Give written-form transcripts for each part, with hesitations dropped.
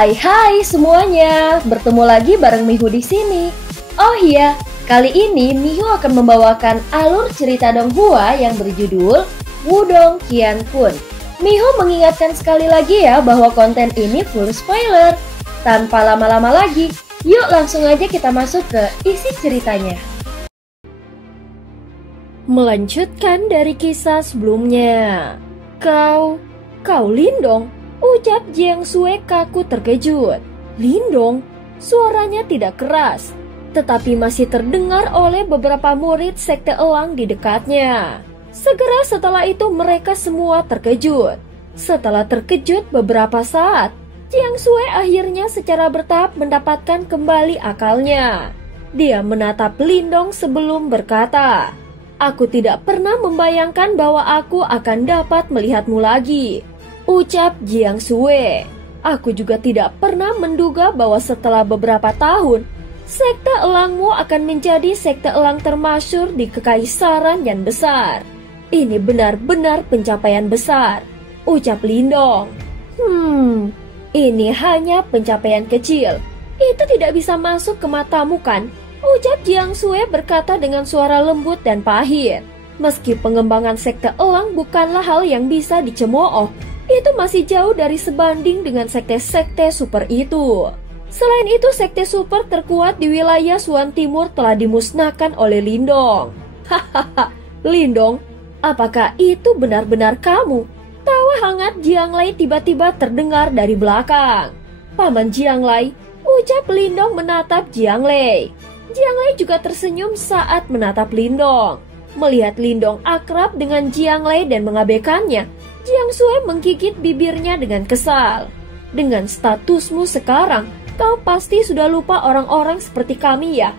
Hai semuanya, bertemu lagi bareng Mihu di sini. Oh iya, kali ini Mihu akan membawakan alur cerita Donghua yang berjudul Wudong Qiankun. Mihu mengingatkan sekali lagi ya bahwa konten ini full spoiler. Tanpa lama-lama lagi, yuk langsung aja kita masuk ke isi ceritanya. Melanjutkan dari kisah sebelumnya. Kau Lindong, ucap Jiang Sue kaku terkejut. Lindong, suaranya tidak keras, tetapi masih terdengar oleh beberapa murid sekte elang di dekatnya. Segera setelah itu mereka semua terkejut. Setelah terkejut beberapa saat, Jiang Sue akhirnya secara bertahap mendapatkan kembali akalnya. Dia menatap Lindong sebelum berkata, "Aku tidak pernah membayangkan bahwa aku akan dapat melihatmu lagi," ucap Jiang Sue. "Aku juga tidak pernah menduga bahwa setelah beberapa tahun, sekte elangmu akan menjadi sekte elang termasyhur di kekaisaran yang besar. Ini benar-benar pencapaian besar," ucap Lindong. Ini hanya pencapaian kecil. Itu tidak bisa masuk ke matamu kan?" ucap Jiang Sue berkata dengan suara lembut dan pahit. Meski pengembangan sekte elang bukanlah hal yang bisa dicemooh, itu masih jauh dari sebanding dengan sekte-sekte super itu. Selain itu, sekte super terkuat di wilayah Suan Timur telah dimusnahkan oleh Lindong. Hahaha, Lindong, apakah itu benar-benar kamu? Tawa hangat Jiang Lei tiba-tiba terdengar dari belakang. "Paman Jiang Lei," ucap Lindong menatap Jiang Lei. Jiang Lei juga tersenyum saat menatap Lindong. Melihat Lindong akrab dengan Jiang Lei dan mengabaikannya, Jiang Sue menggigit bibirnya dengan kesal. "Dengan statusmu sekarang, kau pasti sudah lupa orang-orang seperti kami ya?"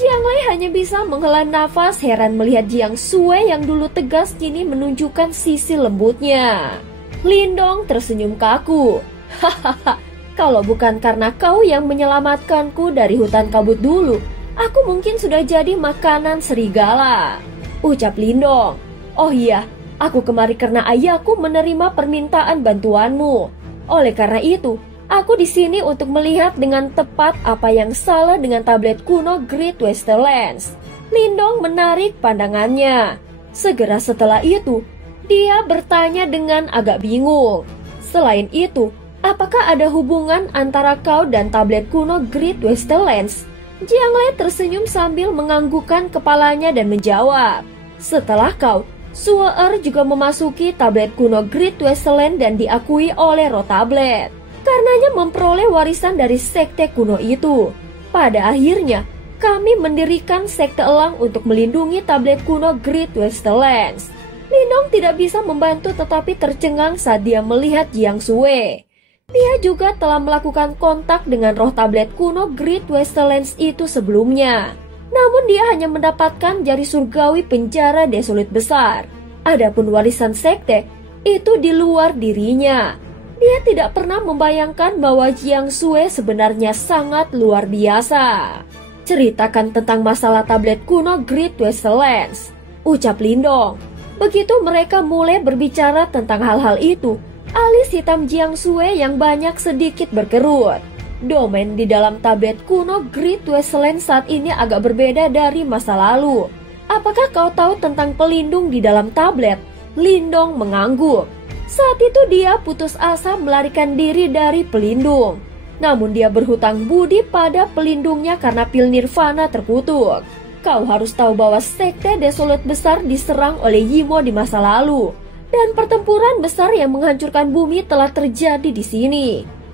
Jiang Lei hanya bisa menghela nafas heran melihat Jiang Sue yang dulu tegas kini menunjukkan sisi lembutnya. Lindong tersenyum kaku. "Hahaha, kalau bukan karena kau yang menyelamatkanku dari hutan kabut dulu, aku mungkin sudah jadi makanan serigala," ucap Lindong. "Oh iya, aku kemari karena ayahku menerima permintaan bantuanmu. Oleh karena itu, aku di sini untuk melihat dengan tepat apa yang salah dengan tablet kuno Great Westerlands." Lindong menarik pandangannya. Segera setelah itu, dia bertanya dengan agak bingung. "Selain itu, apakah ada hubungan antara kau dan tablet kuno Great Westerlands?" Jiang Lei tersenyum sambil menganggukkan kepalanya dan menjawab, "Setelah kau, Suer juga memasuki tablet kuno Great Westerland dan diakui oleh Rotablet. Karenanya memperoleh warisan dari sekte kuno itu. Pada akhirnya, kami mendirikan sekte elang untuk melindungi tablet kuno Great Westerlands." Lindong tidak bisa membantu tetapi tercengang saat dia melihat Jiang Sue. Dia juga telah melakukan kontak dengan roh tablet kuno Great Westerlands itu sebelumnya. Namun dia hanya mendapatkan jari surgawi penjara desolit besar. Adapun warisan sekte, itu di luar dirinya. Dia tidak pernah membayangkan bahwa Jiang Sue sebenarnya sangat luar biasa. "Ceritakan tentang masalah tablet kuno Great Westerlands," ucap Lindong. Begitu mereka mulai berbicara tentang hal-hal itu, alis hitam Jiang Sue yang banyak sedikit berkerut. Domain di dalam tablet kuno Great Westerlands saat ini agak berbeda dari masa lalu. "Apakah kau tahu tentang pelindung di dalam tablet?" Lindong mengangguk. Saat itu dia putus asa melarikan diri dari pelindung. Namun dia berhutang budi pada pelindungnya karena pil nirvana terkutuk. "Kau harus tahu bahwa sekte desolit besar diserang oleh Yimo di masa lalu. Dan pertempuran besar yang menghancurkan bumi telah terjadi di sini.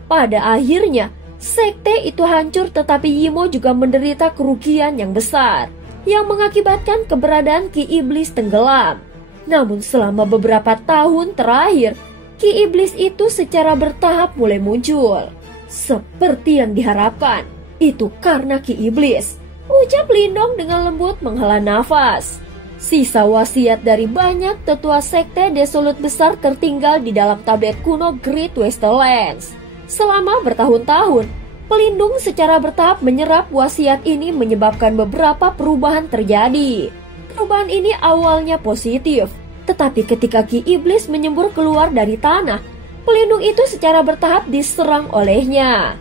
Pada akhirnya, sekte itu hancur tetapi Yimo juga menderita kerugian yang besar yang mengakibatkan keberadaan Ki Iblis tenggelam. Namun selama beberapa tahun terakhir, Ki Iblis itu secara bertahap mulai muncul. Seperti yang diharapkan, itu karena Ki Iblis," ucap Lindong dengan lembut menghela nafas. "Sisa wasiat dari banyak tetua sekte desolit besar tertinggal di dalam tablet kuno Great Westerlands. Selama bertahun-tahun, pelindung secara bertahap menyerap wasiat ini menyebabkan beberapa perubahan terjadi. Perubahan ini awalnya positif, tetapi ketika Ki Iblis menyembur keluar dari tanah, pelindung itu secara bertahap diserang olehnya.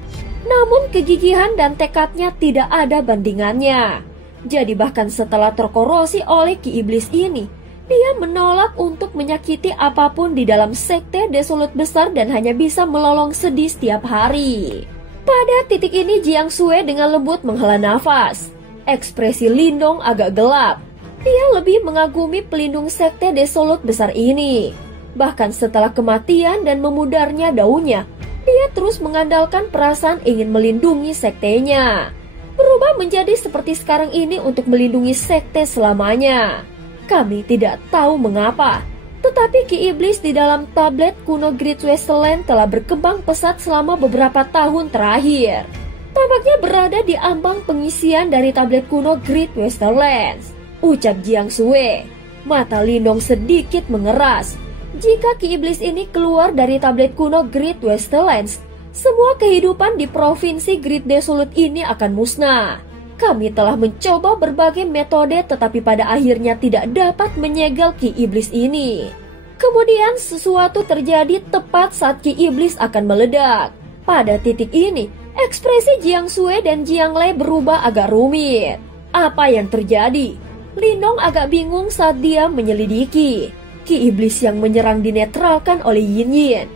Namun kegigihan dan tekadnya tidak ada bandingannya. Jadi bahkan setelah terkorosi oleh Ki Iblis ini, dia menolak untuk menyakiti apapun di dalam sekte Desolate besar dan hanya bisa melolong sedih setiap hari. Pada titik ini Jiang Sue dengan lembut menghela nafas. Ekspresi Lindong agak gelap. Dia lebih mengagumi pelindung sekte Desolate besar ini. Bahkan setelah kematian dan memudarnya daunnya, dia terus mengandalkan perasaan ingin melindungi sektenya. Berubah menjadi seperti sekarang ini untuk melindungi sekte selamanya. Kami tidak tahu mengapa, tetapi Ki Iblis di dalam tablet kuno Great Westerland telah berkembang pesat selama beberapa tahun terakhir. Tampaknya berada di ambang pengisian dari tablet kuno Great Westerland, ucap Jiang Sue. Mata Lindong sedikit mengeras. Jika Ki Iblis ini keluar dari tablet kuno Great Westerland, semua kehidupan di provinsi Great Desolate ini akan musnah. Kami telah mencoba berbagai metode tetapi pada akhirnya tidak dapat menyegel Ki Iblis ini. Kemudian sesuatu terjadi tepat saat Ki Iblis akan meledak. Pada titik ini, ekspresi Jiang Sue dan Jiang Lei berubah agak rumit. Apa yang terjadi? Lindong agak bingung saat dia menyelidiki. Ki Iblis yang menyerang dinetralkan oleh Yin Yin.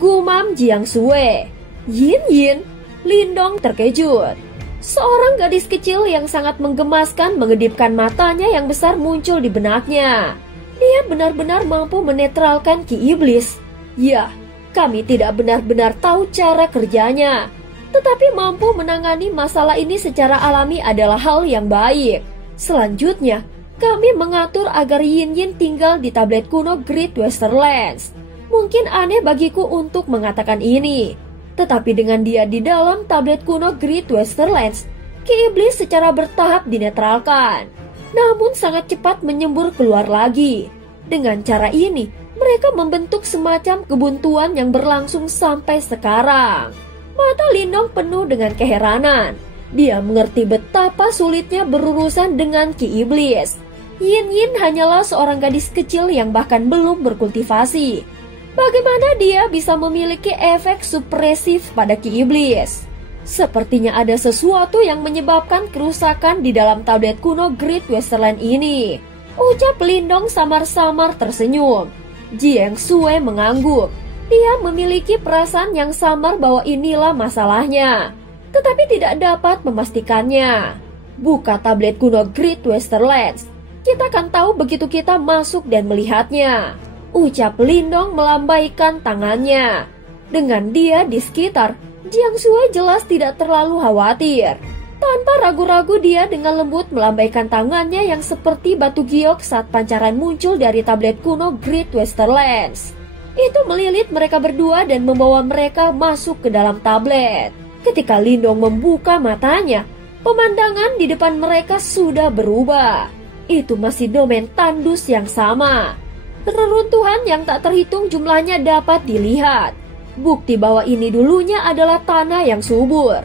Gumam Jiang Sue. Yin Yin? Lindong terkejut. Seorang gadis kecil yang sangat menggemaskan mengedipkan matanya yang besar muncul di benaknya. Dia benar-benar mampu menetralkan Ki Iblis. Ya, kami tidak benar-benar tahu cara kerjanya. Tetapi mampu menangani masalah ini secara alami adalah hal yang baik. Selanjutnya, kami mengatur agar Yin Yin tinggal di tablet kuno Great Westerlands. Mungkin aneh bagiku untuk mengatakan ini. Tetapi dengan dia di dalam tablet kuno Great Westerlands, Ki Iblis secara bertahap dinetralkan. Namun sangat cepat menyembur keluar lagi. Dengan cara ini, mereka membentuk semacam kebuntuan yang berlangsung sampai sekarang. Mata Lindong penuh dengan keheranan. Dia mengerti betapa sulitnya berurusan dengan Ki Iblis. Yin Yin hanyalah seorang gadis kecil yang bahkan belum berkultivasi. Bagaimana dia bisa memiliki efek supresif pada Ki Iblis? Sepertinya ada sesuatu yang menyebabkan kerusakan di dalam tablet kuno Great Westerland ini. Ucap Lindong samar-samar tersenyum. Jiang Sue mengangguk. Dia memiliki perasaan yang samar bahwa inilah masalahnya, tetapi tidak dapat memastikannya. Buka tablet kuno Great Westerlands. Kita akan tahu begitu kita masuk dan melihatnya. Ucap Lindong melambaikan tangannya. Dengan dia di sekitar, Jiang Sue jelas tidak terlalu khawatir. Tanpa ragu-ragu dia dengan lembut melambaikan tangannya yang seperti batu giok saat pancaran muncul dari tablet kuno Great Westerlands. Itu melilit mereka berdua dan membawa mereka masuk ke dalam tablet. Ketika Lindong membuka matanya, pemandangan di depan mereka sudah berubah. Itu masih domain tandus yang sama. Reruntuhan yang tak terhitung jumlahnya dapat dilihat. Bukti bahwa ini dulunya adalah tanah yang subur.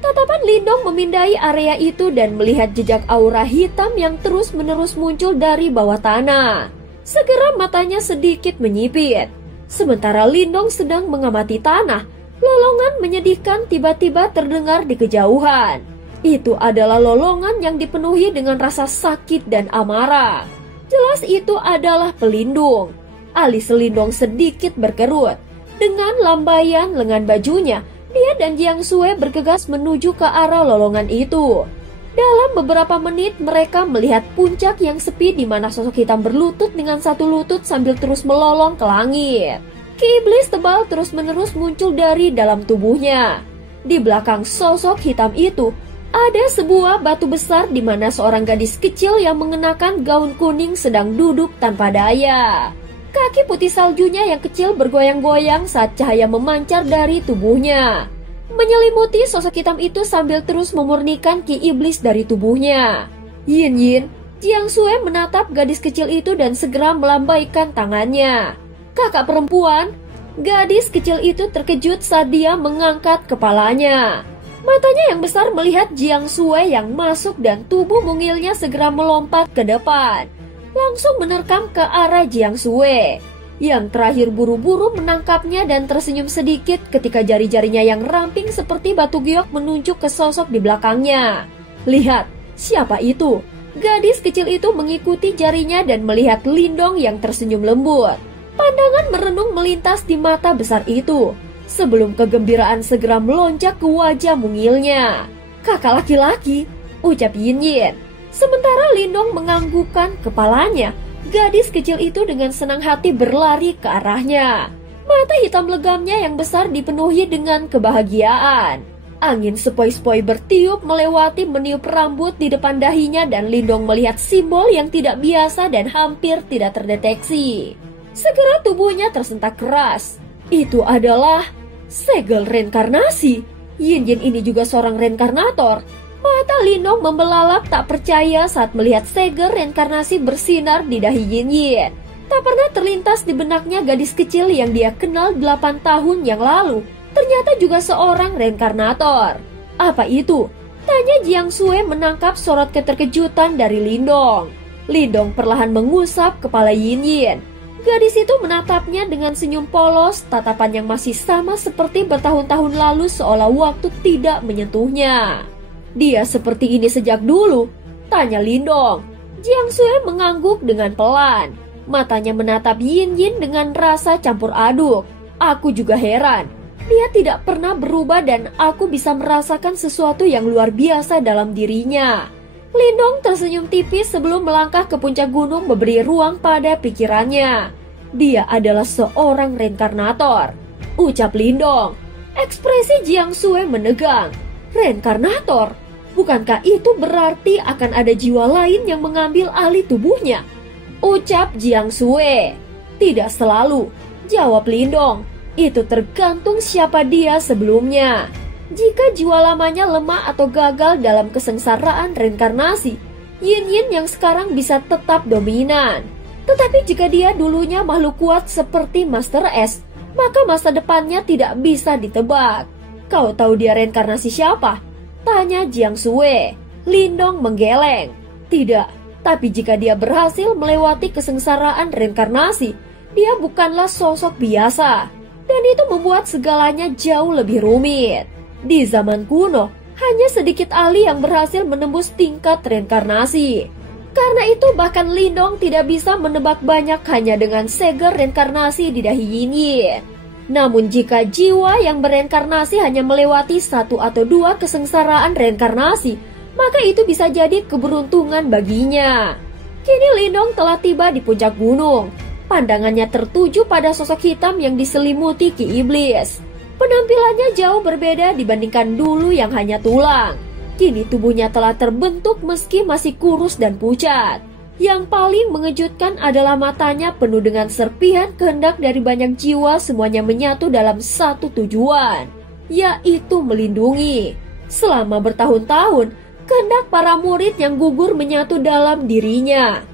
Tatapan Lindong memindai area itu dan melihat jejak aura hitam yang terus-menerus muncul dari bawah tanah. Segera matanya sedikit menyipit. Sementara Lindong sedang mengamati tanah, lolongan menyedihkan tiba-tiba terdengar di kejauhan. Itu adalah lolongan yang dipenuhi dengan rasa sakit dan amarah. Jelas itu adalah pelindung. Alis Lindong sedikit berkerut. Dengan lambaian lengan bajunya, dia dan Jiang Sue bergegas menuju ke arah lolongan itu. Dalam beberapa menit mereka melihat puncak yang sepi di mana sosok hitam berlutut dengan satu lutut sambil terus melolong ke langit. Ki Iblis tebal terus-menerus muncul dari dalam tubuhnya. Di belakang sosok hitam itu, ada sebuah batu besar di mana seorang gadis kecil yang mengenakan gaun kuning sedang duduk tanpa daya. Kaki putih saljunya yang kecil bergoyang-goyang saat cahaya memancar dari tubuhnya, menyelimuti sosok hitam itu sambil terus memurnikan Ki Iblis dari tubuhnya. Yin Yin, Jiang Sue menatap gadis kecil itu dan segera melambaikan tangannya. Kakak perempuan, gadis kecil itu terkejut saat dia mengangkat kepalanya. Matanya yang besar melihat Jiang Sue yang masuk dan tubuh mungilnya segera melompat ke depan, langsung menerkam ke arah Jiang Sue. Yang terakhir buru-buru menangkapnya dan tersenyum sedikit ketika jari-jarinya yang ramping seperti batu giok menunjuk ke sosok di belakangnya. Lihat, siapa itu? Gadis kecil itu mengikuti jarinya dan melihat Lindong yang tersenyum lembut. Pandangan merenung melintas di mata besar itu, sebelum kegembiraan segera melonjak ke wajah mungilnya. Kakak laki-laki, ucap Yin Yin. Sementara Lindong menganggukkan kepalanya, gadis kecil itu dengan senang hati berlari ke arahnya. Mata hitam legamnya yang besar dipenuhi dengan kebahagiaan. Angin sepoi-sepoi bertiup melewati meniup rambut di depan dahinya dan Lindong melihat simbol yang tidak biasa dan hampir tidak terdeteksi. Segera tubuhnya tersentak keras. Itu adalah segel reinkarnasi. Yin Yin ini juga seorang reinkarnator. Mata Lindong membelalak tak percaya saat melihat segel reinkarnasi bersinar di dahi Yin Yin. Tak pernah terlintas di benaknya gadis kecil yang dia kenal 8 tahun yang lalu ternyata juga seorang reinkarnator. Apa itu? Tanya Jiang Sui menangkap sorot keterkejutan dari Lindong. Lindong perlahan mengusap kepala Yin Yin. Gadis itu menatapnya dengan senyum polos, tatapan yang masih sama seperti bertahun-tahun lalu seolah waktu tidak menyentuhnya. Dia seperti ini sejak dulu? Tanya Lindong. Jiang Sui mengangguk dengan pelan. Matanya menatap Yin Yin dengan rasa campur aduk. Aku juga heran. Dia tidak pernah berubah dan aku bisa merasakan sesuatu yang luar biasa dalam dirinya. Lindong tersenyum tipis sebelum melangkah ke puncak gunung memberi ruang pada pikirannya. Dia adalah seorang reinkarnator, ucap Lindong. Ekspresi Jiang Sui menegang. Reinkarnator? Bukankah itu berarti akan ada jiwa lain yang mengambil alih tubuhnya? Ucap Jiang Sui. Tidak selalu, jawab Lindong. Itu tergantung siapa dia sebelumnya. Jika jiwa lamanya lemah atau gagal dalam kesengsaraan reinkarnasi, Yin Yin yang sekarang bisa tetap dominan. Tetapi jika dia dulunya makhluk kuat seperti Master S, maka masa depannya tidak bisa ditebak. Kau tahu dia reinkarnasi siapa? Tanya Jiang Sui. Lindong menggeleng. Tidak, tapi jika dia berhasil melewati kesengsaraan reinkarnasi, dia bukanlah sosok biasa. Dan itu membuat segalanya jauh lebih rumit. Di zaman kuno, hanya sedikit ahli yang berhasil menembus tingkat reinkarnasi. Karena itu bahkan Lindong tidak bisa menebak banyak hanya dengan segel reinkarnasi di dahi Yin Yin. Namun jika jiwa yang bereinkarnasi hanya melewati 1 atau 2 kesengsaraan reinkarnasi, maka itu bisa jadi keberuntungan baginya. Kini Lindong telah tiba di puncak gunung. Pandangannya tertuju pada sosok hitam yang diselimuti Ki Iblis. Penampilannya jauh berbeda dibandingkan dulu yang hanya tulang. Kini tubuhnya telah terbentuk meski masih kurus dan pucat. Yang paling mengejutkan adalah matanya penuh dengan serpihan kehendak dari banyak jiwa semuanya menyatu dalam satu tujuan, yaitu melindungi. Selama bertahun-tahun, kehendak para murid yang gugur menyatu dalam dirinya.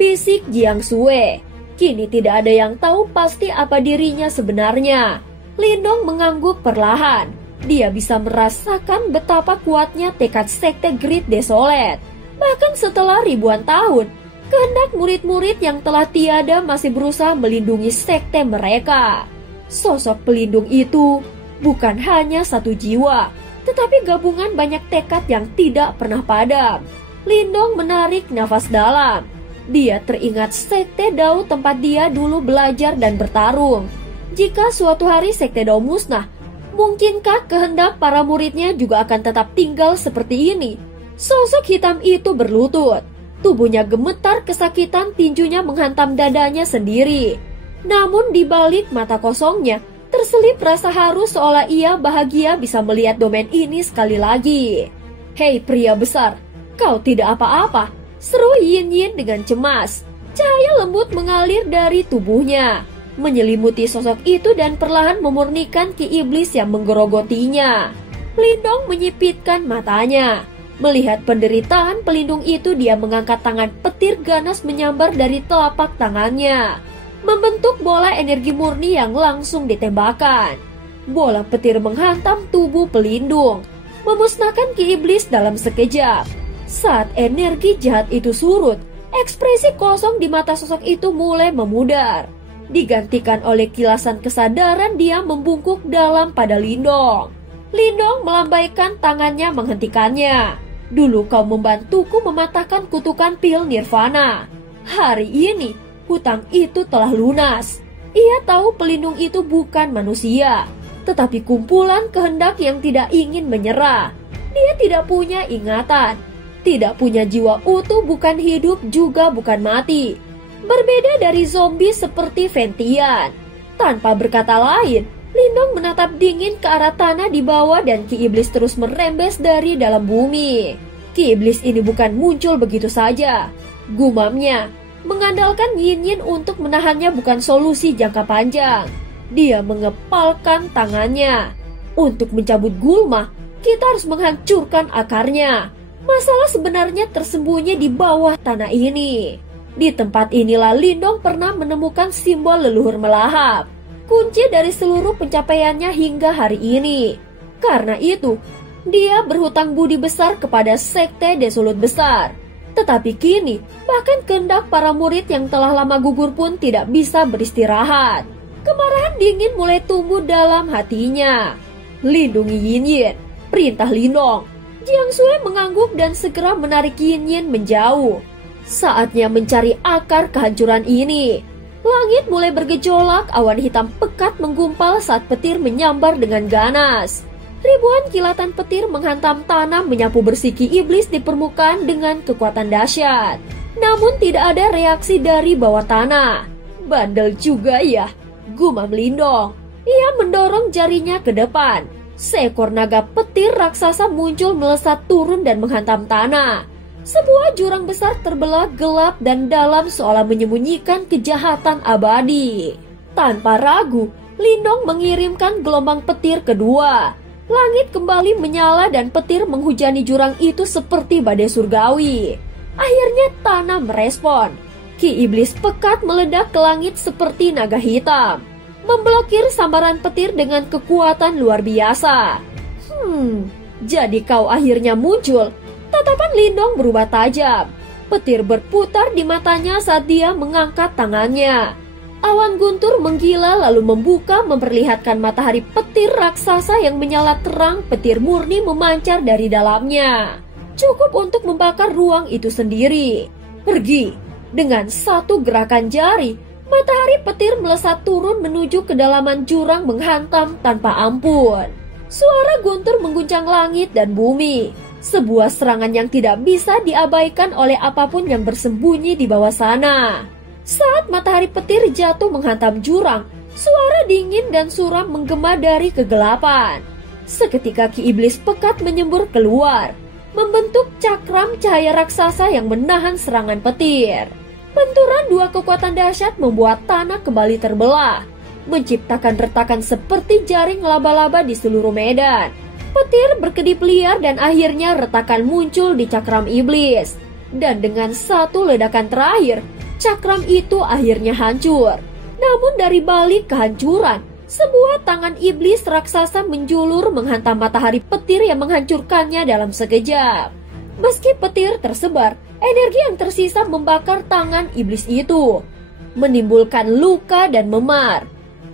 Bisik Jiang Sui. Kini tidak ada yang tahu pasti apa dirinya sebenarnya. Lindong mengangguk perlahan. Dia bisa merasakan betapa kuatnya tekad sekte Great Desolate. Bahkan setelah ribuan tahun, kehendak murid-murid yang telah tiada masih berusaha melindungi sekte mereka. Sosok pelindung itu bukan hanya satu jiwa, tetapi gabungan banyak tekad yang tidak pernah padam. Lindong menarik nafas dalam. Dia teringat sekte Dao tempat dia dulu belajar dan bertarung. Jika suatu hari sekte Dao musnah, mungkinkah kehendak para muridnya juga akan tetap tinggal seperti ini? Sosok hitam itu berlutut. Tubuhnya gemetar kesakitan, tinjunya menghantam dadanya sendiri. Namun di balik mata kosongnya, terselip rasa haru seolah ia bahagia bisa melihat domain ini sekali lagi. Hei pria besar, kau tidak apa-apa, seru Yin Yin dengan cemas. Cahaya lembut mengalir dari tubuhnya, menyelimuti sosok itu dan perlahan memurnikan Ki Iblis yang menggerogotinya. Lindong menyipitkan matanya. Melihat penderitaan pelindung itu, dia mengangkat tangan petir ganas menyambar dari telapak tangannya, membentuk bola energi murni yang langsung ditembakkan. Bola petir menghantam tubuh pelindung, memusnahkan Ki Iblis dalam sekejap. Saat energi jahat itu surut, ekspresi kosong di mata sosok itu mulai memudar. Digantikan oleh kilasan kesadaran, dia membungkuk dalam pada Lindong. Lindong melambaikan tangannya menghentikannya. Dulu kau membantuku mematahkan kutukan pil nirvana. Hari ini, hutang itu telah lunas. Ia tahu pelindung itu bukan manusia, tetapi kumpulan kehendak yang tidak ingin menyerah. Dia tidak punya ingatan, tidak punya jiwa utuh, bukan hidup juga bukan mati. Berbeda dari zombie seperti Ventian. Tanpa berkata lain, Lindong menatap dingin ke arah tanah di bawah dan Ki Iblis terus merembes dari dalam bumi. Ki Iblis ini bukan muncul begitu saja, gumamnya. Mengandalkan Yin Yin untuk menahannya bukan solusi jangka panjang. Dia mengepalkan tangannya. Untuk mencabut gulma, kita harus menghancurkan akarnya. Masalah sebenarnya tersembunyi di bawah tanah ini. Di tempat inilah Lindong pernah menemukan simbol leluhur melahap, kunci dari seluruh pencapaiannya hingga hari ini. Karena itu, dia berhutang budi besar kepada Sekte Desolut Besar. Tetapi kini, bahkan kehendak para murid yang telah lama gugur pun tidak bisa beristirahat. Kemarahan dingin mulai tumbuh dalam hatinya. Lindungi Yin Yin, perintah Lindong. Jiang Sui mengangguk dan segera menarik Yin Yin menjauh. Saatnya mencari akar kehancuran ini. Langit mulai bergejolak, awan hitam pekat menggumpal saat petir menyambar dengan ganas. Ribuan kilatan petir menghantam tanah, menyapu bersih Ki Iblis di permukaan dengan kekuatan dahsyat. Namun tidak ada reaksi dari bawah tanah. Bandel juga ya, gumam Lindong. Ia mendorong jarinya ke depan. Seekor naga petir raksasa muncul melesat turun dan menghantam tanah. Sebuah jurang besar terbelah gelap dan dalam seolah menyembunyikan kejahatan abadi. Tanpa ragu, Lindong mengirimkan gelombang petir kedua. Langit kembali menyala dan petir menghujani jurang itu seperti badai surgawi. Akhirnya tanah merespon. Ki Iblis pekat meledak ke langit seperti naga hitam, memblokir sambaran petir dengan kekuatan luar biasa. Jadi kau akhirnya muncul. Tatapan Lindong berubah tajam. Petir berputar di matanya saat dia mengangkat tangannya. Awan guntur menggila lalu membuka memperlihatkan matahari petir raksasa yang menyala terang. Petir murni memancar dari dalamnya, cukup untuk membakar ruang itu sendiri. Pergi. Dengan satu gerakan jari, matahari petir melesat turun menuju kedalaman jurang menghantam tanpa ampun. Suara guntur mengguncang langit dan bumi. Sebuah serangan yang tidak bisa diabaikan oleh apapun yang bersembunyi di bawah sana. Saat matahari petir jatuh menghantam jurang, suara dingin dan suram menggema dari kegelapan. Seketika Ki Iblis pekat menyembur keluar, membentuk cakram cahaya raksasa yang menahan serangan petir. Benturan dua kekuatan dahsyat membuat tanah kembali terbelah, menciptakan retakan seperti jaring laba-laba di seluruh medan. Petir berkedip liar dan akhirnya retakan muncul di cakram iblis. Dan dengan satu ledakan terakhir, cakram itu akhirnya hancur. Namun dari balik kehancuran, sebuah tangan iblis raksasa menjulur menghantam matahari petir yang menghancurkannya dalam sekejap. Meski petir tersebar, energi yang tersisa membakar tangan iblis itu, menimbulkan luka dan memar.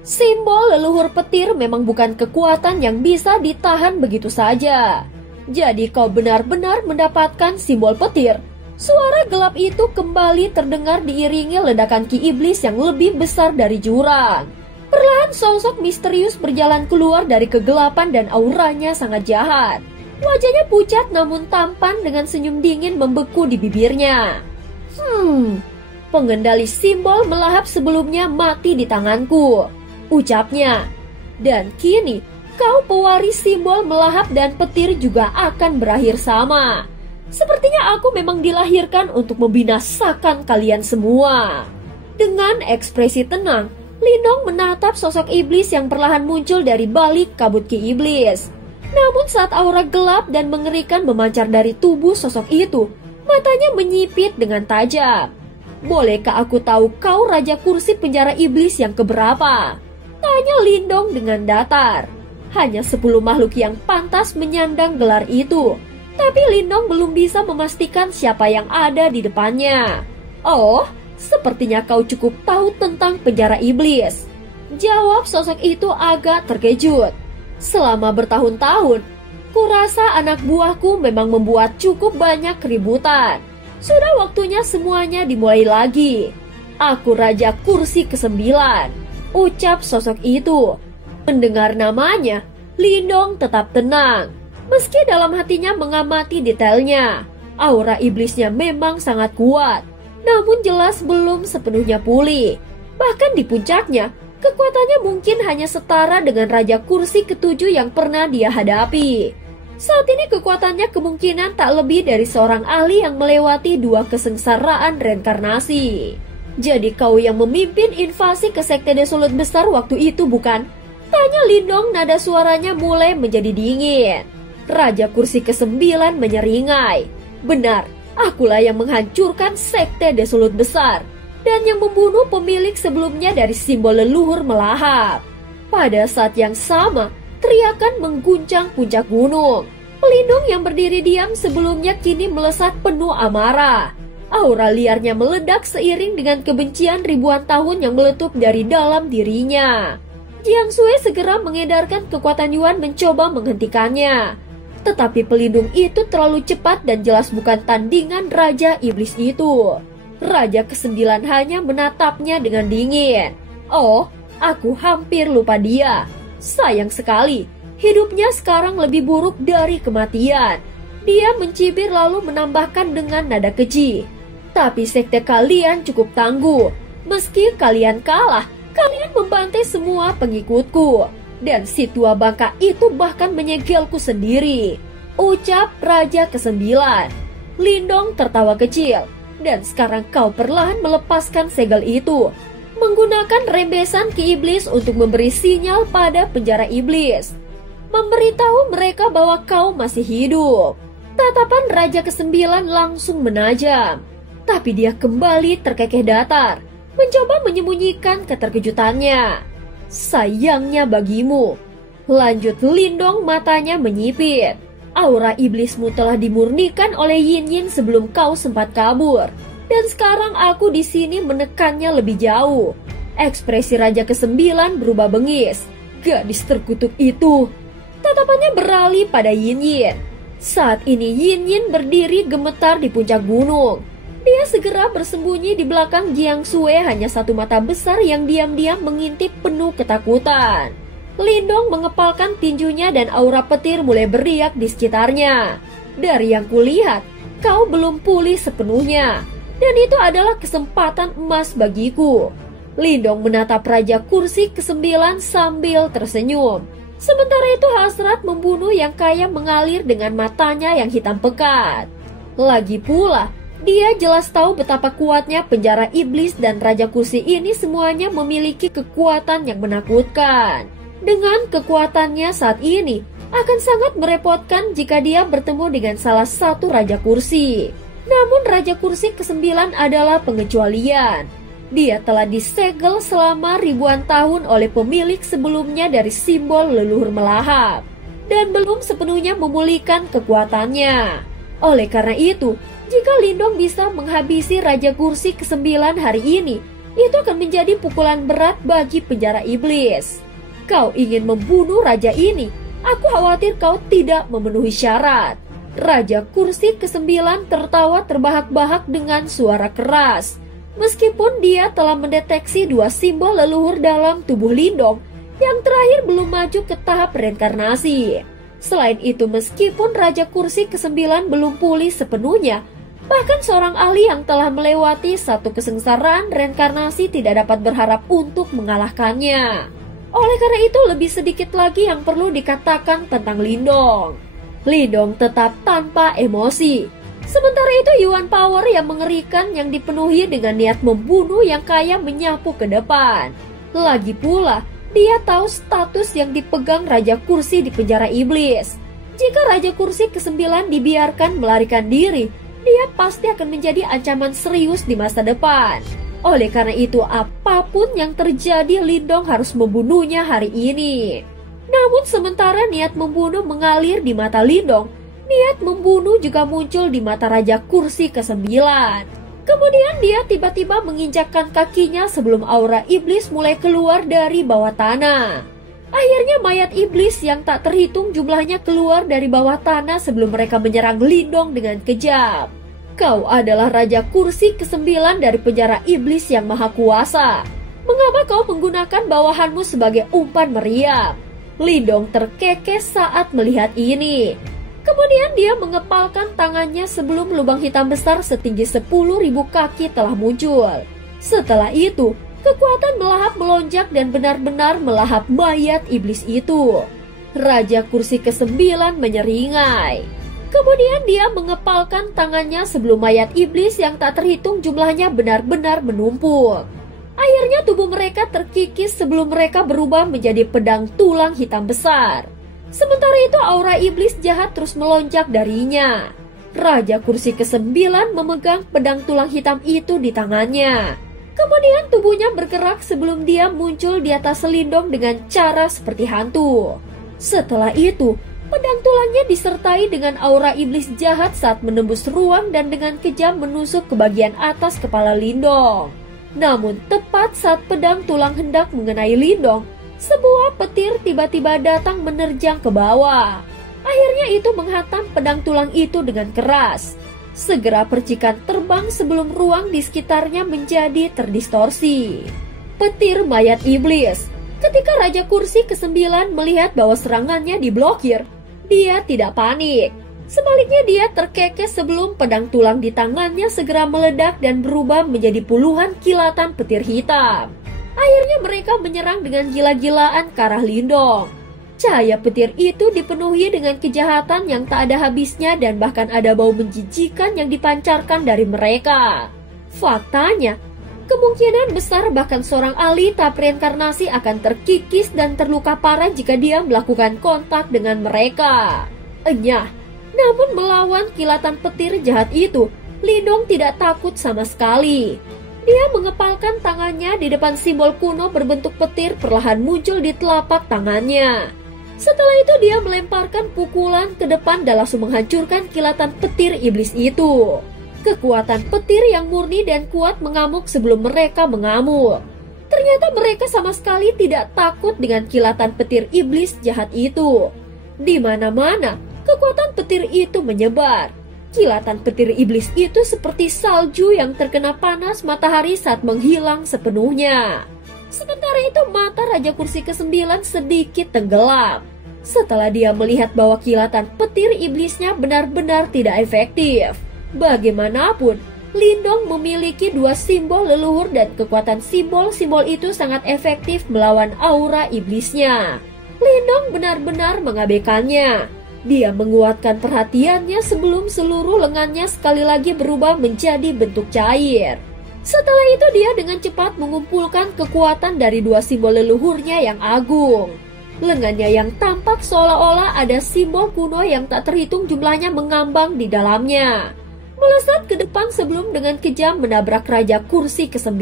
Simbol leluhur petir memang bukan kekuatan yang bisa ditahan begitu saja. Jadi kau benar-benar mendapatkan simbol petir. Suara gelap itu kembali terdengar diiringi ledakan Ki Iblis yang lebih besar dari jurang. Perlahan sosok misterius berjalan keluar dari kegelapan dan auranya sangat jahat. Wajahnya pucat namun tampan dengan senyum dingin membeku di bibirnya. Pengendali simbol melahap sebelumnya mati di tanganku, ucapnya. Dan kini kau pewaris simbol melahap dan petir juga akan berakhir sama. Sepertinya aku memang dilahirkan untuk membinasakan kalian semua. Dengan ekspresi tenang, Lindong menatap sosok iblis yang perlahan muncul dari balik kabut Ki Iblis. Namun saat aura gelap dan mengerikan memancar dari tubuh sosok itu, matanya menyipit dengan tajam. Bolehkah aku tahu kau raja kursi penjara iblis yang keberapa? Tanya Lindong dengan datar. Hanya 10 makhluk yang pantas menyandang gelar itu. Tapi Lindong belum bisa memastikan siapa yang ada di depannya. Oh, sepertinya kau cukup tahu tentang penjara iblis. Jawab sosok itu agak terkejut. Selama bertahun-tahun, kurasa anak buahku memang membuat cukup banyak keributan. Sudah waktunya semuanya dimulai lagi. Aku Raja Kursi ke-9, ucap sosok itu. Mendengar namanya, Lindong tetap tenang. Meski dalam hatinya mengamati detailnya, aura iblisnya memang sangat kuat, namun jelas belum sepenuhnya pulih. Bahkan di puncaknya, kekuatannya mungkin hanya setara dengan Raja Kursi ke-7 yang pernah dia hadapi. Saat ini kekuatannya kemungkinan tak lebih dari seorang ahli yang melewati 2 kesengsaraan reinkarnasi. Jadi kau yang memimpin invasi ke Sekte Desolut besar waktu itu bukan? Tanya Lindong, nada suaranya mulai menjadi dingin. Raja Kursi ke-9 menyeringai. Benar, akulah yang menghancurkan Sekte Desolut besar dan yang membunuh pemilik sebelumnya dari simbol leluhur melahap. Pada saat yang sama, teriakan mengguncang puncak gunung. Pelindung yang berdiri diam sebelumnya kini melesat penuh amarah. Aura liarnya meledak seiring dengan kebencian ribuan tahun yang meletup dari dalam dirinya. Jiang Sui segera mengedarkan kekuatan Yuan mencoba menghentikannya. Tetapi pelindung itu terlalu cepat dan jelas bukan tandingan Raja Iblis itu. Raja ke-9 hanya menatapnya dengan dingin. Oh, aku hampir lupa dia. Sayang sekali, hidupnya sekarang lebih buruk dari kematian. Dia mencibir lalu menambahkan dengan nada keji. Tapi sekte kalian cukup tangguh. Meski kalian kalah, kalian membantai semua pengikutku. Dan si tua bangka itu bahkan menyegelku sendiri, ucap Raja ke-9. Lindong tertawa kecil. Dan sekarang kau perlahan melepaskan segel itu, menggunakan rembesan ke iblis untuk memberi sinyal pada penjara iblis, memberitahu mereka bahwa kau masih hidup. Tatapan Raja ke-9 langsung menajam. Tapi dia kembali terkekeh datar, mencoba menyembunyikan keterkejutannya. Sayangnya bagimu, lanjut Lindong, matanya menyipit. Aura iblismu telah dimurnikan oleh Yin Yin sebelum kau sempat kabur. Dan sekarang aku di sini menekannya lebih jauh. Ekspresi Raja ke-9 berubah bengis. Gadis terkutuk itu. Tatapannya beralih pada Yin Yin. Saat ini Yin Yin berdiri gemetar di puncak gunung. Dia segera bersembunyi di belakang Jiang Sui, hanya satu mata besar yang diam-diam mengintip penuh ketakutan. Lindong mengepalkan tinjunya dan aura petir mulai beriak di sekitarnya. Dari yang kulihat, kau belum pulih sepenuhnya. Dan itu adalah kesempatan emas bagiku. Lindong menatap Raja Kursi ke-9 sambil tersenyum. Sementara itu hasrat membunuh yang kaya mengalir dengan matanya yang hitam pekat. Lagi pula, dia jelas tahu betapa kuatnya penjara iblis dan Raja Kursi ini semuanya memiliki kekuatan yang menakutkan. Dengan kekuatannya saat ini, akan sangat merepotkan jika dia bertemu dengan salah satu Raja Kursi. Namun Raja Kursi ke-9 adalah pengecualian. Dia telah disegel selama ribuan tahun oleh pemilik sebelumnya dari simbol leluhur melahap, dan belum sepenuhnya memulihkan kekuatannya. Oleh karena itu, jika Lindong bisa menghabisi Raja Kursi ke-9 hari ini, itu akan menjadi pukulan berat bagi penjara iblis. Kau ingin membunuh raja ini? Aku khawatir kau tidak memenuhi syarat. Raja Kursi ke-9 tertawa terbahak-bahak dengan suara keras. Meskipun dia telah mendeteksi 2 simbol leluhur dalam tubuh Lindong, yang terakhir belum maju ke tahap reinkarnasi. Selain itu, meskipun Raja Kursi ke-9 belum pulih sepenuhnya, bahkan seorang ahli yang telah melewati 1 kesengsaraan reinkarnasi tidak dapat berharap untuk mengalahkannya. Oleh karena itu, lebih sedikit lagi yang perlu dikatakan tentang Lindong. Lindong tetap tanpa emosi. Sementara itu, Yuan Power yang mengerikan yang dipenuhi dengan niat membunuh yang kaya menyapu ke depan. Lagi pula, dia tahu status yang dipegang Raja Kursi di penjara iblis. Jika Raja Kursi ke-9 dibiarkan melarikan diri, dia pasti akan menjadi ancaman serius di masa depan. Oleh karena itu, apapun yang terjadi, Lindong harus membunuhnya hari ini. Namun sementara niat membunuh mengalir di mata Lindong, niat membunuh juga muncul di mata Raja Kursi ke-9. Kemudian dia tiba-tiba menginjakkan kakinya sebelum aura iblis mulai keluar dari bawah tanah. Akhirnya mayat iblis yang tak terhitung jumlahnya keluar dari bawah tanah sebelum mereka menyerang Lindong dengan kejam. Kau adalah Raja Kursi ke-9 dari penjara iblis yang maha kuasa. Mengapa kau menggunakan bawahanmu sebagai umpan meriam? Lindong terkekeh saat melihat ini. Kemudian dia mengepalkan tangannya sebelum lubang hitam besar setinggi 10.000 kaki telah muncul. Setelah itu, kekuatan melahap melonjak dan benar-benar melahap mayat iblis itu. Raja Kursi ke-9 menyeringai. Kemudian dia mengepalkan tangannya sebelum mayat iblis yang tak terhitung jumlahnya benar-benar menumpuk. Akhirnya tubuh mereka terkikis sebelum mereka berubah menjadi pedang tulang hitam besar. Sementara itu aura iblis jahat terus melonjak darinya. Raja Kursi ke-9 memegang pedang tulang hitam itu di tangannya. Kemudian tubuhnya bergerak sebelum dia muncul di atas Lindong dengan cara seperti hantu. Setelah itu, pedang tulangnya disertai dengan aura iblis jahat saat menembus ruang dan dengan kejam menusuk ke bagian atas kepala Lindong. Namun tepat saat pedang tulang hendak mengenai Lindong, sebuah petir tiba-tiba datang menerjang ke bawah. Akhirnya itu menghantam pedang tulang itu dengan keras. Segera percikan terbang sebelum ruang di sekitarnya menjadi terdistorsi. Petir mayat iblis. Ketika Raja Kursi ke-9 melihat bahwa serangannya diblokir, dia tidak panik. Sebaliknya dia terkekeh sebelum pedang tulang di tangannya segera meledak dan berubah menjadi puluhan kilatan petir hitam. Akhirnya mereka menyerang dengan gila-gilaan ke arah Lindong. Cahaya petir itu dipenuhi dengan kejahatan yang tak ada habisnya dan bahkan ada bau menjijikan yang dipancarkan dari mereka. Faktanya, kemungkinan besar bahkan seorang ahli tahap reinkarnasi akan terkikis dan terluka parah jika dia melakukan kontak dengan mereka. Enyah, namun melawan kilatan petir jahat itu, Lindong tidak takut sama sekali. Dia mengepalkan tangannya di depan simbol kuno berbentuk petir perlahan muncul di telapak tangannya. Setelah itu dia melemparkan pukulan ke depan dan langsung menghancurkan kilatan petir iblis itu. Kekuatan petir yang murni dan kuat mengamuk sebelum mereka mengamuk. Ternyata mereka sama sekali tidak takut dengan kilatan petir iblis jahat itu. Di mana-mana, kekuatan petir itu menyebar. Kilatan petir iblis itu seperti salju yang terkena panas matahari saat menghilang sepenuhnya. Sementara itu mata Raja Kursi ke-9 sedikit tenggelam. Setelah dia melihat bahwa kilatan petir iblisnya benar-benar tidak efektif. Bagaimanapun, Lindong memiliki dua simbol leluhur dan kekuatan simbol-simbol itu sangat efektif melawan aura iblisnya. Lindong benar-benar mengabaikannya. Dia menguatkan perhatiannya sebelum seluruh lengannya sekali lagi berubah menjadi bentuk cair. Setelah itu dia dengan cepat mengumpulkan kekuatan dari dua simbol leluhurnya yang agung. Lengannya yang tampak seolah-olah ada simbol kuno yang tak terhitung jumlahnya mengambang di dalamnya. Melesat ke depan sebelum dengan kejam menabrak Raja Kursi ke-9.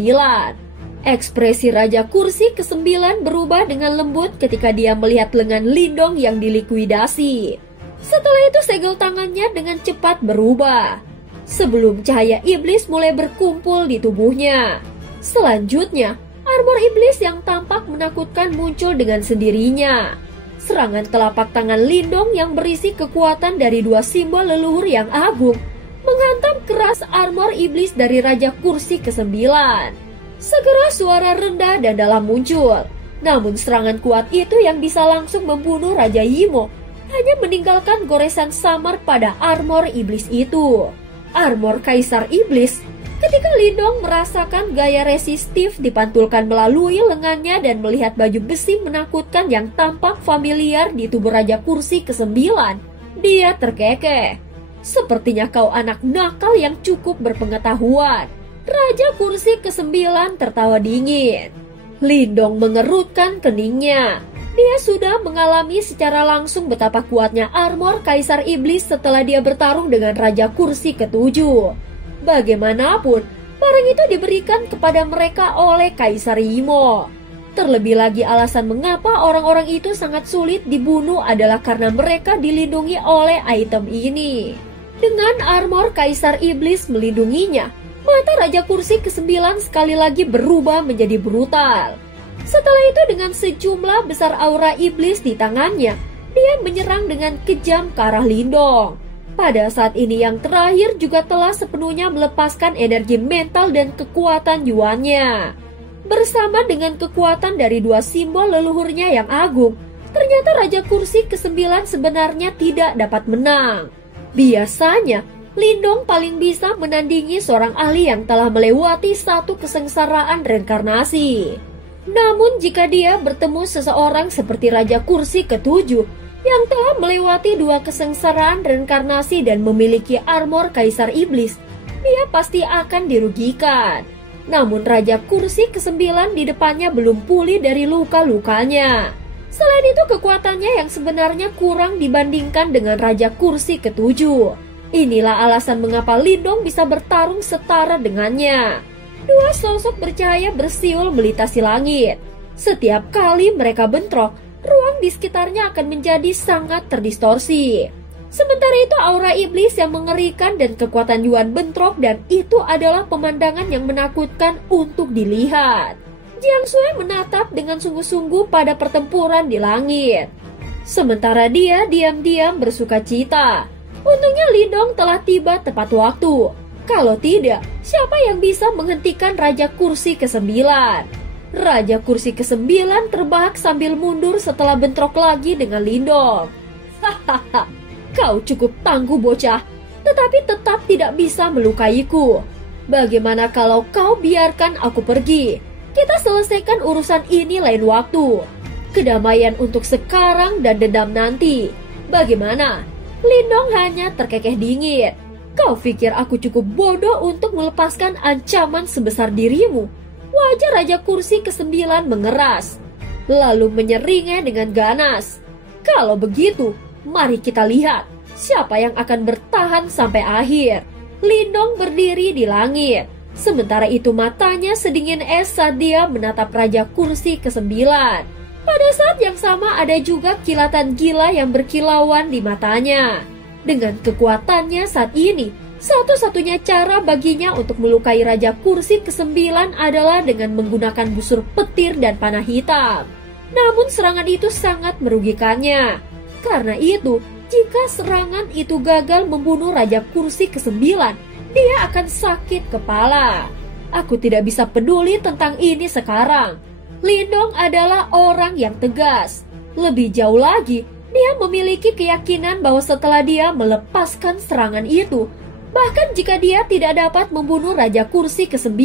Ekspresi Raja Kursi ke-9 berubah dengan lembut ketika dia melihat lengan Lindong yang dilikuidasi. Setelah itu segel tangannya dengan cepat berubah. Sebelum cahaya iblis mulai berkumpul di tubuhnya. Selanjutnya, armor iblis yang tampak menakutkan muncul dengan sendirinya. Serangan telapak tangan Lindong yang berisi kekuatan dari dua simbol leluhur yang agung menghantam keras armor iblis dari Raja Kursi ke-9. Segera suara rendah dan dalam muncul. Namun serangan kuat itu yang bisa langsung membunuh Raja Yimo hanya meninggalkan goresan samar pada armor iblis itu. Armor Kaisar Iblis. Ketika Lindong merasakan gaya resistif dipantulkan melalui lengannya dan melihat baju besi menakutkan yang tampak familiar di tubuh Raja Kursi ke-9, dia terkekeh. Sepertinya kau anak nakal yang cukup berpengetahuan. Raja Kursi ke-9 tertawa dingin. Lindong mengerutkan keningnya. Dia sudah mengalami secara langsung betapa kuatnya armor Kaisar Iblis setelah dia bertarung dengan Raja Kursi ke-7. Bagaimanapun, barang itu diberikan kepada mereka oleh Kaisar Yimo. Terlebih lagi alasan mengapa orang-orang itu sangat sulit dibunuh adalah karena mereka dilindungi oleh item ini. Dengan armor Kaisar Iblis melindunginya, Mata Raja Kursi ke-9 sekali lagi berubah menjadi brutal. Setelah itu dengan sejumlah besar aura iblis di tangannya, dia menyerang dengan kejam ke arah Lindong. Pada saat ini yang terakhir juga telah sepenuhnya melepaskan energi mental dan kekuatan Yuannya. Bersama dengan kekuatan dari dua simbol leluhurnya yang agung, ternyata Raja Kursi ke-9 sebenarnya tidak dapat menang. Biasanya, Lindong paling bisa menandingi seorang ahli yang telah melewati satu kesengsaraan reinkarnasi. Namun jika dia bertemu seseorang seperti Raja Kursi ke-7 yang telah melewati dua kesengsaraan reinkarnasi dan memiliki armor Kaisar Iblis, dia pasti akan dirugikan. Namun Raja Kursi ke-9 di depannya belum pulih dari luka-lukanya. Selain itu kekuatannya yang sebenarnya kurang dibandingkan dengan Raja Kursi ke-7. Inilah alasan mengapa Lindong bisa bertarung setara dengannya. Dua sosok bercahaya bersiul melintasi langit. Setiap kali mereka bentrok, ruang di sekitarnya akan menjadi sangat terdistorsi. Sementara itu aura iblis yang mengerikan dan kekuatan Yuan bentrok dan itu adalah pemandangan yang menakutkan untuk dilihat. Jiang Sui menatap dengan sungguh-sungguh pada pertempuran di langit. Sementara dia diam-diam bersuka cita. Untungnya Lindong telah tiba tepat waktu. Kalau tidak, siapa yang bisa menghentikan Raja Kursi ke-9? Raja Kursi ke-9 terbahak sambil mundur setelah bentrok lagi dengan Lindong. Hahaha, kau cukup tangguh bocah, tetapi tetap tidak bisa melukaiku. Bagaimana kalau kau biarkan aku pergi? Kita selesaikan urusan ini lain waktu. Kedamaian untuk sekarang dan dendam nanti. Bagaimana? Lindong hanya terkekeh dingin. Kau pikir aku cukup bodoh untuk melepaskan ancaman sebesar dirimu? Wajah Raja Kursi ke-9 mengeras, lalu menyeringai dengan ganas. Kalau begitu, mari kita lihat siapa yang akan bertahan sampai akhir. Lindong berdiri di langit. Sementara itu matanya sedingin es saat dia menatap Raja Kursi ke-9. Pada saat yang sama ada juga kilatan gila yang berkilauan di matanya. Dengan kekuatannya saat ini, satu-satunya cara baginya untuk melukai Raja Kursi ke-9 adalah dengan menggunakan busur petir dan panah hitam. Namun serangan itu sangat merugikannya. Karena itu, jika serangan itu gagal membunuh Raja Kursi ke-9, dia akan sakit kepala. Aku tidak bisa peduli tentang ini sekarang. Lindong adalah orang yang tegas. Lebih jauh lagi, dia memiliki keyakinan bahwa setelah dia melepaskan serangan itu, bahkan jika dia tidak dapat membunuh Raja Kursi ke-9,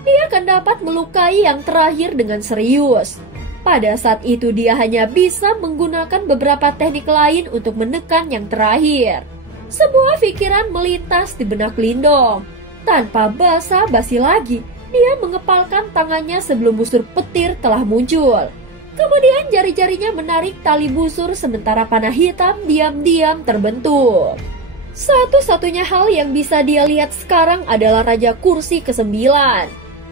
dia akan dapat melukai yang terakhir dengan serius. Pada saat itu dia hanya bisa menggunakan beberapa teknik lain untuk menekan yang terakhir. Sebuah pikiran melintas di benak Lindong. Tanpa basa-basi lagi, dia mengepalkan tangannya sebelum busur petir telah muncul. Kemudian jari-jarinya menarik tali busur sementara panah hitam diam-diam terbentuk. Satu-satunya hal yang bisa dia lihat sekarang adalah Raja Kursi ke-9.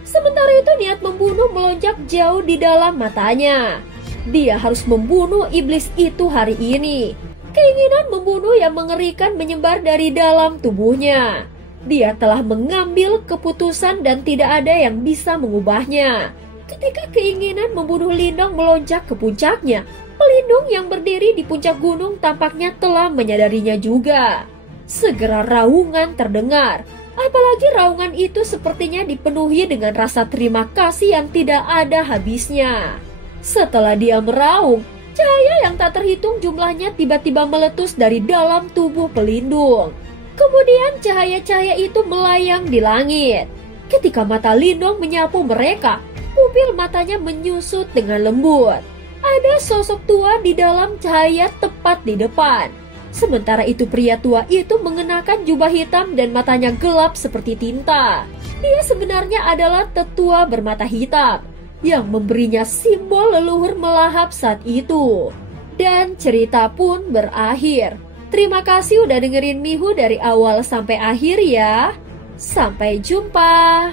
Sementara itu niat membunuh melonjak jauh di dalam matanya. Dia harus membunuh iblis itu hari ini. Keinginan membunuh yang mengerikan menyebar dari dalam tubuhnya. Dia telah mengambil keputusan dan tidak ada yang bisa mengubahnya. Ketika keinginan membunuh Lindong melonjak ke puncaknya, pelindung yang berdiri di puncak gunung tampaknya telah menyadarinya juga. Segera raungan terdengar, apalagi raungan itu sepertinya dipenuhi dengan rasa terima kasih yang tidak ada habisnya. Setelah dia meraung, cahaya yang tak terhitung jumlahnya tiba-tiba meletus dari dalam tubuh pelindung. Kemudian cahaya-cahaya itu melayang di langit. Ketika mata Lindong menyapu mereka, pupil matanya menyusut dengan lembut. Ada sosok tua di dalam cahaya tepat di depan. Sementara itu pria tua itu mengenakan jubah hitam dan matanya gelap seperti tinta. Dia sebenarnya adalah tetua bermata hitam yang memberinya simbol leluhur melahap saat itu. Dan cerita pun berakhir. Terima kasih udah dengerin Mihu dari awal sampai akhir ya. Sampai jumpa.